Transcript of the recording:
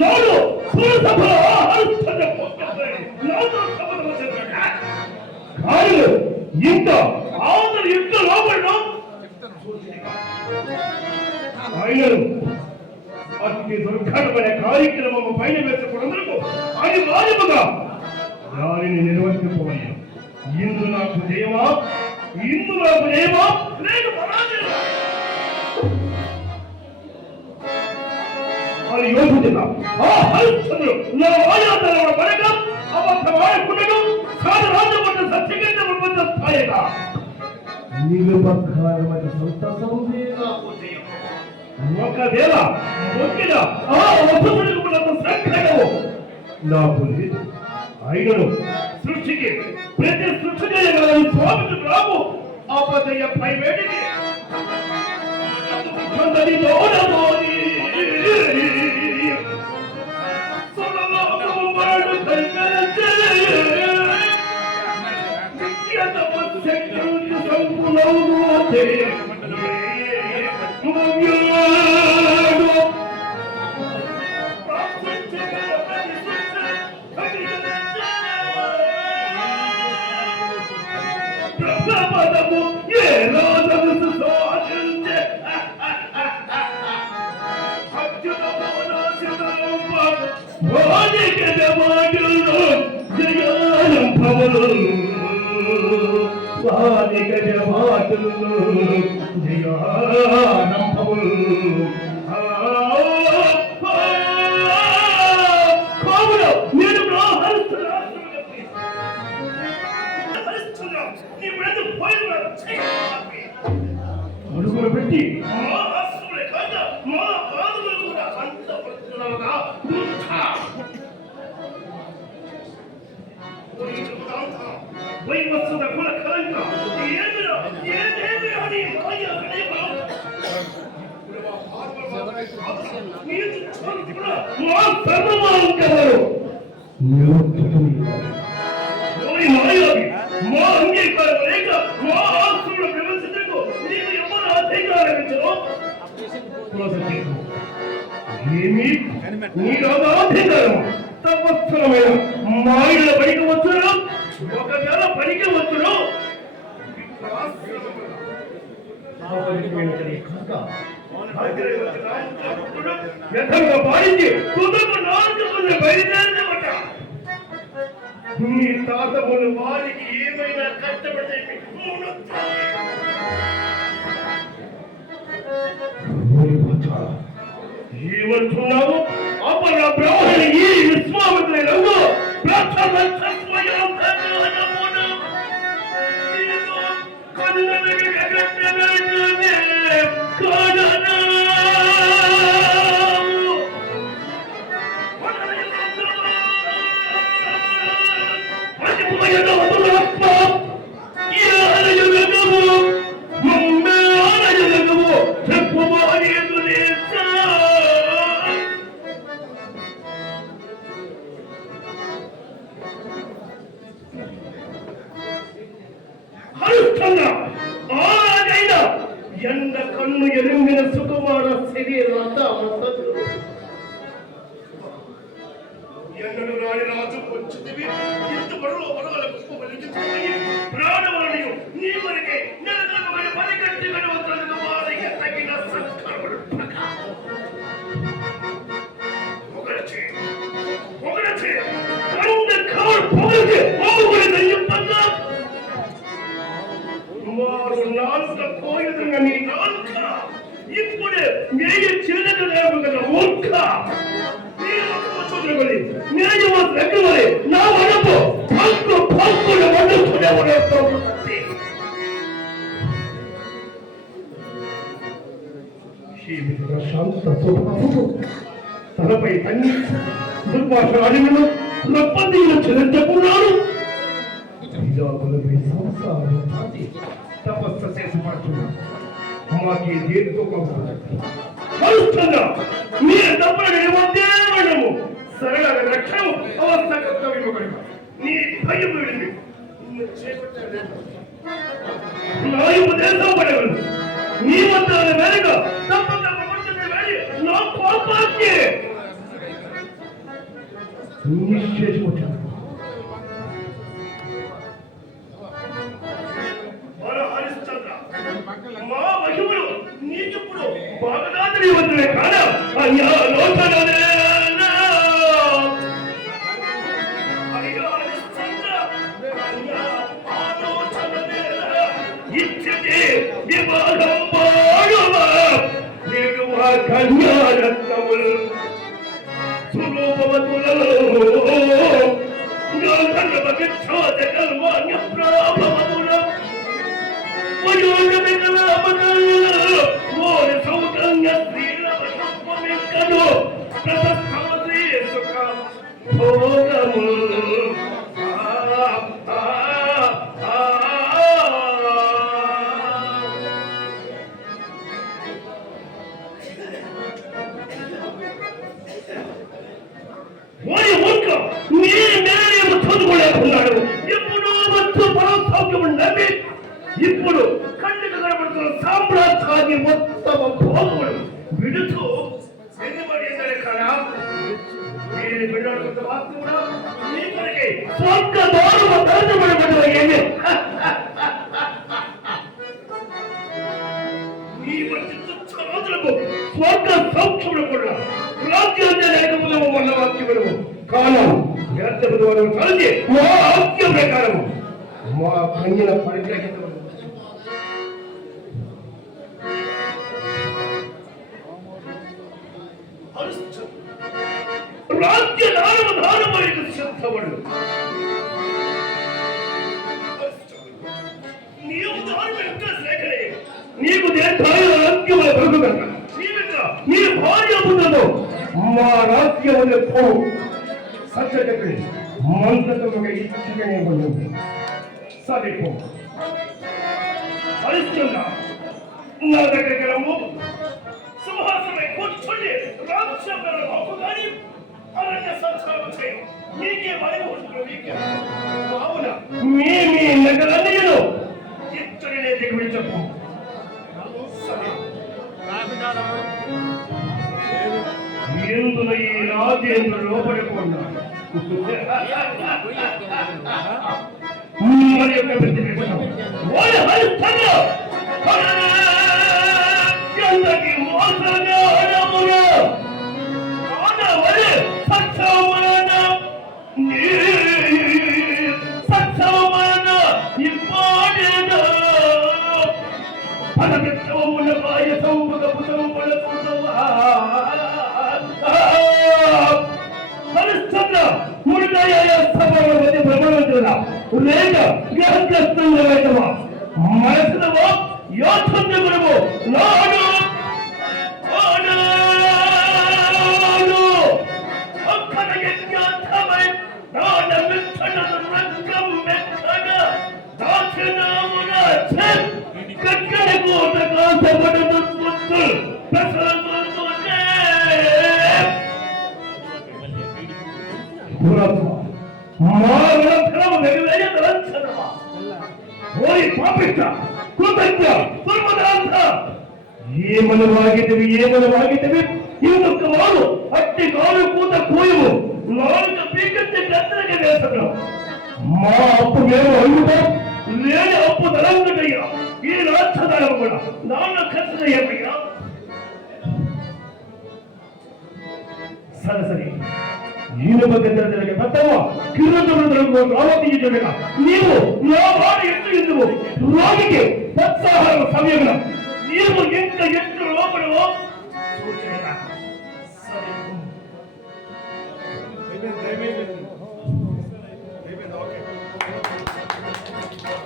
ನಾನು ಸುರಸಭಾ కాదు ఇంత ఆదరు ఇంత లోపడడం ఆయనను అతి దుర్ఘటమైన కార్యక్రమము పైన వేసుకున్నందుకు అది వాజముగా దానిని నిర్వర్తింపవయ్యా. ఇందు నాకు జయమా లేక పరాజయమా అని యోచించుతా. ఆ హరిశ్చంద్రుడు నా వాయాతరణ పడక అబద్ధమాడకుండను సాధరాజపడ్డ సత్యగంధ ప్రపంచ స్థాయిగా నిలుపకారమైన సంతసందే నాకు జయం. ఒకవేళ మొక్కిన ఆ వధువులకు శ్రద్ధగవు నాకు లేదు. అయినను సృష్టికి ప్రతి సృష్టి చేయగలని స్వామికి రాము అపజయ పై వేడికి అడుగులు పెట్టి వైవత్సద కుల కలంక ఏదేమి అని మాయ మా సర్వమాంకరు మా అంగీకారం లేక మా ఆస్తుల ప్రవేశకు నీకు ఎవరు అధికారమించరు? ఏమి నీకు అధికారం తపస్సులమైన మాయల పనికి వచ్చును. ఒకవేళ పనికి వచ్చును యథంగా పాలించి కుదురు నాలుగు బయలుదేరినమాట. నీ తాతములు వారికి ఏమైనా కష్టపడితే ఏమంటున్నావు? అపర బ్రహ్మణి ఈ విశ్వామిత్రుని రంగు ఎండ కన్ను ఎరుంగిన సుకుమార శరీరంత ఎండను రాని రాజు వచ్చింది ఇంత బరువు బరువుల ప్రాణములను నీ వరకే నెలకొన్న పరిగెత్తి గడవతలకు వారికి తగిన సంస్కారములు పొగరచే కంద కవర్ పొగరచే ఓగుని దయ్యంపంగా వారు నాలుక కోయదున్న నీ నాలుక ఇప్పుడే మేయ చిన్నది లేవు కదా మూర్ఖ. న్యాయమా దగ్గరవలే నా వడపు పక్కులు వండుకునే శాంత స్వభావము తనపై తన్ని దుర్భాషాలను రప్పందీలు చెల్లించుకున్నాను. తపస్సు చేసి పడుతున్నాను. మాకి దేనితో మీరు తప్పడము సరళ రక్షణము అవస్థ నీ భయం వెళ్ళింది నా ఉపదేశం పడవను. ఈ మంత్రాల మేరకు తప్పక ప్రపంచమే వెళ్ళి నా కోపానికి నిశ్చేసి వచ్చాను. మా మహిములు నీకిప్పుడు బాగా తెలియవద్దులే కాన అయ్యా లోచననే ఇచ్చటి వివాహం పాడువ నేను ఆ కన్యారత్నములు సురూపవతులలో గర్భవిక్షోదకల్మాన్య ప్రాభవముల మోరి సౌకర్య శ్రీలవశుభమిక్కను ప్రసస్తమసి సుఖ భోగము చదువుకోలేకున్నాడు. ఎప్పుడు వచ్చు పరసౌఖ్యము నమ్మి ఇప్పుడు కళ్ళకు కనబడుతున్న సామ్రాజ్యాన్ని మొత్తం భోగముడు విడుతూ వెనుబడి కదా మీరు బిడ్డలకు మాత్రం మీ కొరకే స్వర్గ ద్వారము తెరచబడబడిన మీ వంటి తుచ్చ రోజులకు స్వర్గ సౌఖ్యములు కూడా రాజ్యాన్ని లేకపోతే వల్ల వాక్యములు కాలం వ్యర్థము కలిసి మా ఆజ్ఞ ప్రకారము మా కన్యల పరిగ్రహించ రాజ్య దానము సిద్ధపడు. నీవు దాని సేకరే నీకు దేశాయుల బ్రతుక నీ భార్య పుట్టదు మా రాజ్యములు పోవు సత్యచక్రి మంత్రముగా ఇచ్చగానే ఉంటుంది. సరిపో హరిశ్చంద్ర నా దగ్గరికి రమ్ము. సింహాసనమై కూర్చొని రాజ్యంలో మాకు కానీ అరణ్య సంచారం చేయం. నీకే వైభవం నీకే అవున మీ నగరన్నయ్యను ఇచ్చడినే దిగుబడి చెప్పు. ఎందులో ఈ రాజేంద్రుడు లోపడిపోన్నాడు మరి యొక్క ఎంతకి మోసగాడమున ఆడవలే సత్సవమాన సత్సవమాన ఇప్పాడేదా పదవిత్వమున పాయసంబుగ పుతముల పుతవా హరిశ్చంద్ర మురుగయ్య సభలో వచ్చి భ్రమణించుదా లేక గ్రహగ్రస్తంగా వేయటమా మనసులో యోచన గురువు నాడు ఒక్కన యజ్ఞార్థమై నాడ మిచ్చన రంగం మెక్కన దాచనామున ఛన్ కక్కన కోట కాసబడు ముత్తు ప్రసన్నమునే మానవ మెగవేయ దలంచనమా ఓరి పాపిష్ట కృతజ్ఞ దుర్మదాంత ఏమనವಾಗಿದ್ದೀವಿ ಇವನೊಕ್ಕ ವಾರು ಅಟ್ಟಿ ಕಾಲು ಕೂತ ಕೂಯುವು ನಾಲ್ಕು ಪೀಕತ್ತೆ ಕತ್ತರಿಗೆ ಬೇಸರು మా అప్పు మేము అల్లుకో లేని అప్పు తలంగటయ్యా ఈ రాష్ట్రదానం కూడా నాన్న ఖర్చుదయ్యా సరసరి ఈయన గద్దరికి మొత్తమ కిరణులకు రావతీయుడగా నీవు నా మాట ఎందుకు రోగికి సత్సాహారం సమయంలో నీవు ఎంత ఎత్తు లోపడవో సూచన